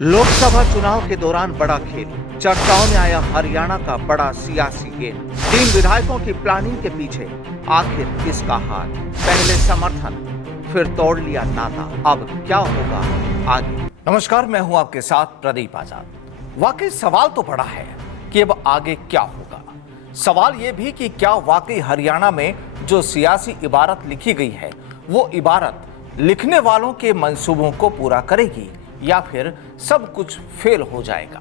लोकसभा चुनाव के दौरान बड़ा खेल, चर्चाओं में आया हरियाणा का बड़ा सियासी गेम। 3 विधायकों की प्लानिंग के पीछे आखिर किसका हाथ? पहले समर्थन, फिर तोड़ लिया नाता। अब क्या होगा आगे? नमस्कार, मैं हूं आपके साथ प्रदीप आजाद। वाकई सवाल तो बड़ा है कि अब आगे क्या होगा। सवाल यह भी कि क्या वाकई हरियाणा में जो सियासी इबारत लिखी गई है वो इबारत लिखने वालों के मंसूबों को पूरा करेगी या फिर सब कुछ फेल हो जाएगा।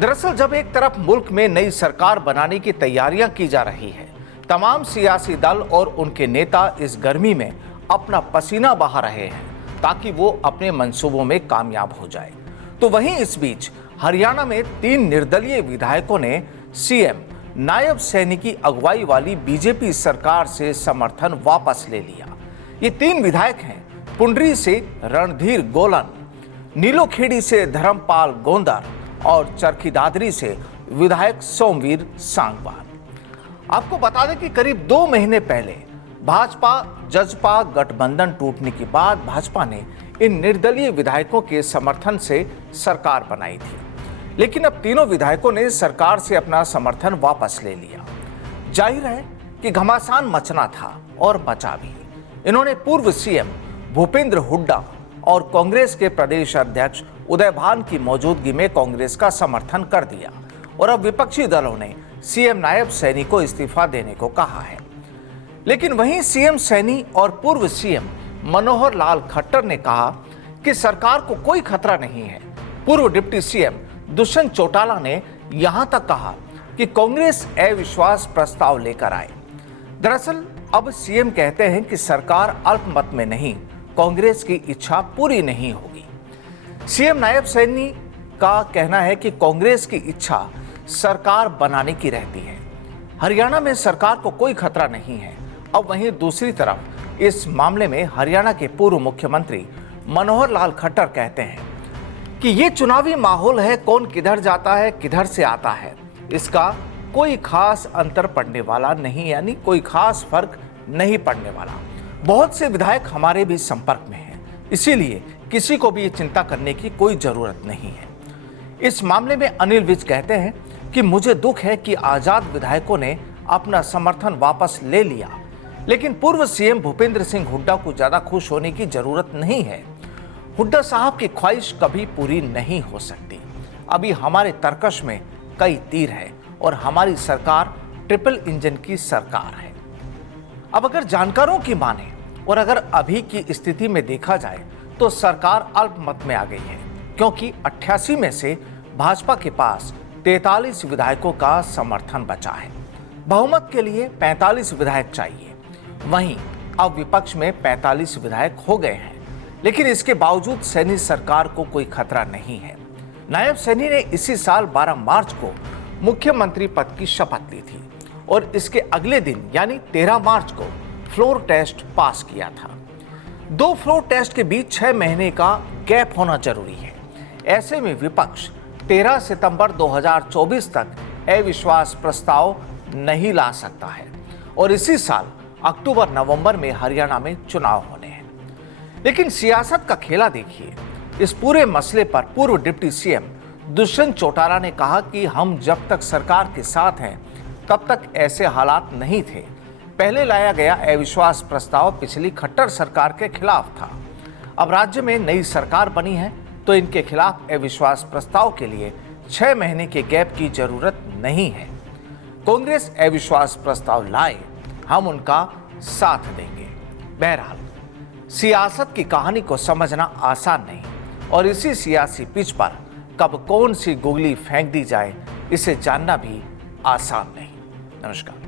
दरअसल जब एक तरफ मुल्क में नई सरकार बनाने की तैयारियां की जा रही है, तमाम सियासी दल और उनके नेता इस गर्मी में अपना पसीना बहा रहे हैं ताकि वो अपने मंसूबों में कामयाब हो जाए, तो वहीं इस बीच हरियाणा में 3 निर्दलीय विधायकों ने सीएम नायब सैनी की अगुवाई वाली बीजेपी सरकार से समर्थन वापस ले लिया। ये 3 विधायक हैं पुंडरी से रणधीर गोलन, नीलोखेड़ी से धर्मपाल गोंदर और चरखी दादरी से विधायक सोमवीर सांगवान। आपको बता दें कि करीब 2 महीने पहले भाजपा जजपा गठबंधन टूटने के बाद भाजपा ने इन निर्दलीय विधायकों के समर्थन से सरकार बनाई थी, लेकिन अब तीनों विधायकों ने सरकार से अपना समर्थन वापस ले लिया। जाहिर है कि घमासान मचना था और मचा भी। इन्होंने पूर्व सीएम भूपेंद्र हुड्डा और कांग्रेस के प्रदेश अध्यक्ष उदय भान की मौजूदगी में कांग्रेस का समर्थन कर दिया और अब विपक्षी दलों ने सीएम नायब सैनी को इस्तीफा देने को कहा है। लेकिन वहीं सीएम सैनी और पूर्व सीएम मनोहर लाल खट्टर ने कहा कि सरकार को कोई खतरा नहीं है। पूर्व डिप्टी सीएम दुष्यंत चौटाला ने यहां तक कहा कि कांग्रेस अविश्वास प्रस्ताव लेकर आए। दरअसल अब सीएम कहते हैं कि सरकार अल्पमत में नहीं, कांग्रेस की इच्छा पूरी नहीं होगी। सीएम नायब सैनी का कहना है कि कांग्रेस की इच्छा सरकार बनाने की रहती है। हरियाणा में सरकार को कोई खतरा नहीं है। अब वहीं दूसरी तरफ इस मामले में हरियाणा के पूर्व मुख्यमंत्री मनोहर लाल खट्टर कहते हैं कि ये चुनावी माहौल है, कौन किधर जाता है किधर से आता है इसका कोई खास अंतर पड़ने वाला नहीं, यानी कोई खास फर्क नहीं पड़ने वाला। बहुत से विधायक हमारे भी संपर्क में हैं, इसीलिए किसी को भी ये चिंता करने की कोई जरूरत नहीं है। इस मामले में अनिल विज कहते हैं कि मुझे दुख है कि आजाद विधायकों ने अपना समर्थन वापस ले लिया, लेकिन पूर्व सीएम भूपेंद्र सिंह हुड्डा को ज्यादा खुश होने की जरूरत नहीं है। हुड्डा साहब की ख्वाहिश कभी पूरी नहीं हो सकती। अभी हमारे तरकश में कई तीर है और हमारी सरकार ट्रिपल इंजन की सरकार है। अब अगर जानकारों की माने और अगर अभी की स्थिति में देखा जाए तो सरकार अल्पमत में आ गई है, क्योंकि 88 में से भाजपा के पास 43 विधायकों का समर्थन बचा है। बहुमत के लिए 45 विधायक चाहिए। वहीं अब विपक्ष में 45 विधायक हो गए हैं, लेकिन इसके बावजूद सैनी सरकार को कोई खतरा नहीं है। नायब सैनी ने इसी साल 12 मार्च को मुख्यमंत्री पद की शपथ ली थी और इसके अगले दिन यानी 13 मार्च को फ्लोर टेस्ट पास किया था। 2 फ्लोर टेस्ट के बीच 6 महीने का गैप होना जरूरी है। ऐसे में विपक्ष 13 सितंबर 2024 तक अविश्वास प्रस्ताव नहीं ला सकता है और इसी साल अक्टूबर नवंबर में हरियाणा में चुनाव होने हैं। लेकिन सियासत का खेला देखिए। इस पूरे मसले पर पूर्व डिप्टी सीएम दुष्यंत चौटाला ने कहा कि हम जब तक सरकार के साथ हैं तब तक ऐसे हालात नहीं थे। पहले लाया गया अविश्वास प्रस्ताव पिछली खट्टर सरकार के खिलाफ था। अब राज्य में नई सरकार बनी है तो इनके खिलाफ अविश्वास प्रस्ताव के लिए 6 महीने के गैप की जरूरत नहीं है। कांग्रेस अविश्वास प्रस्ताव लाए, हम उनका साथ देंगे। बहरहाल सियासत की कहानी को समझना आसान नहीं और इसी सियासी पिच पर कब कौन सी गोली फेंक दी जाए इसे जानना भी आसान नहीं। नमस्कार।